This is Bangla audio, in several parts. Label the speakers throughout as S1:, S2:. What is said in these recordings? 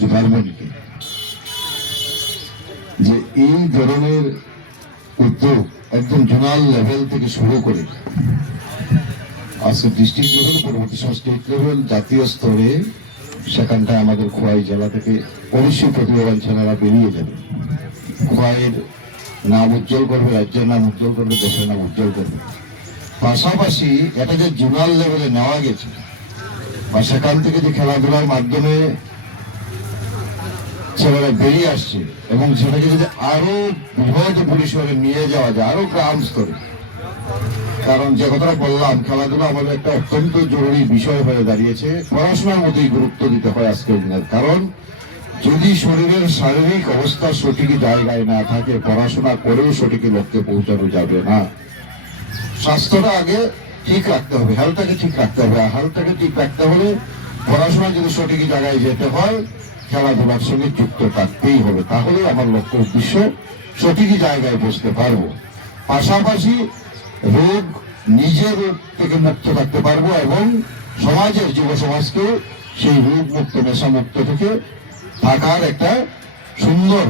S1: ডিপার্টমেন্টকে যে এই ধরনের উদ্যোগ একদম জোনাল লেভেল থেকে শুরু করে আজকে ডিস্ট্রিক্ট লেভেল, পরবর্তী সময় স্টেট লেভেল, জাতীয় স্তরে সেখানটায় আমাদের খোয়াই জেলা থেকে অবশ্যই প্রতিভাবান ছেলেরা বেরিয়ে যাবে। খোয়াইয়ের নাম উজ্জ্বল করবে, রাজ্যের নাম উজ্জ্বল করবে, দেশের নাম উজ্জ্বল করবে। পাশাপাশি এটা যে জোনাল লেভেলে নেওয়া গেছে, বা সেখান থেকে যে খেলাধুলার মাধ্যমে ছেলেরা বেরিয়ে আসছে এবং সেটাকে যদি আরও বৃহৎ পরিসরে নিয়ে যাওয়া যায়, আরও গ্রাম স্তরে কারণ যে কথাটা বললাম, খেলাধুলা আমাদের একটা অত্যন্ত জরুরি বিষয় হয়ে দাঁড়িয়েছে। পড়াশোনার মতোই গুরুত্ব দিতে হয় আজকের দিনের। কারণ যদি শরীরের শারীরিক অবস্থা সঠিক জায়গায় না থাকে, পড়াশোনা করেও সঠিক লক্ষ্যে পৌঁছানো যাবে না। স্বাস্থ্যটা আগে ঠিক রাখতে হবে হেলথটাকে ঠিক রাখতে হবে। আর হেলথটাকে ঠিক রাখতে হলে পড়াশোনা যদি সঠিক জায়গায় যেতে হয় খেলাধুলার সঙ্গে যুক্ত থাকতেই হবে। তাহলে আমার লক্ষ্য উদ্দেশ্য সঠিক জায়গায় বসতে পারব। পাশাপাশি রোগ নিজের রোগ থেকে মুক্ত থাকতে পারব এবং সমাজের, যুব সমাজকেও সেই রোগ মুক্ত নেশা মুক্ত থেকে থাকার একটা সুন্দর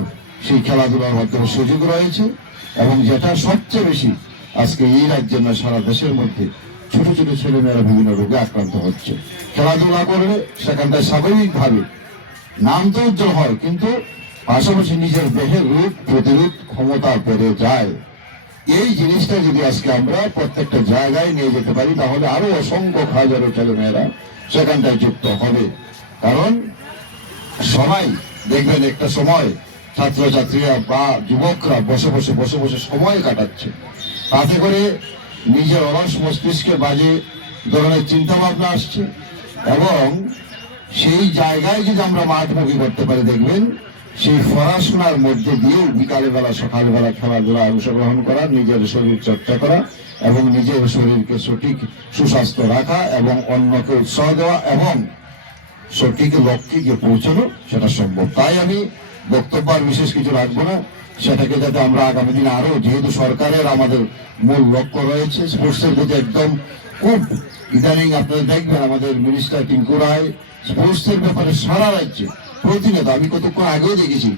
S1: সেই খেলাধুলার মাধ্যমে সুযোগ রয়েছে এবং যেটা সবচেয়ে বেশি আজকে এই রাজ্যের না সারা দেশের মধ্যে ছোট ছোট ছেলেমেয়েরা বিভিন্ন রোগে আক্রান্ত হচ্ছে। খেলাধুলা করলে সেখানটায় স্বাভাবিকভাবে নাম তো উজ্জ্বল হয়, কিন্তু পাশাপাশি নিজের দেহের রোগ প্রতিরোধ ক্ষমতা বেড়ে যায়। এই জিনিসটা যদি আজকে আমরা প্রত্যেকটা জায়গায় নিয়ে যেতে পারি, তাহলে আরও অসংখ্য হাজারো ছেলেমেয়েরা সেখানটায় যুক্ত হবে। কারণ সবাই দেখবেন একটা সময় ছাত্রছাত্রীরা বা যুবকরা বসে বসে বসে বসে সময় কাটাচ্ছে। তাতে করে নিজের অলস মস্তিষ্কে বাজে ধরনের চিন্তা ভাবনা আসছে এবং সেই জায়গায় যদি আমরা মাঠমুখী করতে পারি, দেখবেন সেই পড়াশোনার মধ্যে দিয়ে বিকালবেলা, সকালবেলা সকালে খেলাধুলা অংশগ্রহণ করা, নিজের শরীর চর্চা করা এবং নিজের শরীরকে সঠিক সুস্বাস্থ্য রাখা এবং অন্যকে উৎসাহ দেওয়া এবং সঠিক লক্ষ্যে গিয়ে পৌঁছানো সেটা সম্ভব। তাই আমি বক্তব্য আর বিশেষ কিছু রাখব না। সেটাকে যাতে আমরা আগামী দিনে আরও, যেহেতু সরকারের আমাদের মূল লক্ষ্য রয়েছে, স্পোর্টসের প্রতি একদম খুব ইদানিং আপনারা দেখবেন আমাদের মিনিস্টার টিঙ্কু রায় স্পোর্টসের ব্যাপারে সারা রাজ্যে প্রতিনিয়ত, আমি কতক্ষণ আগেও দেখেছি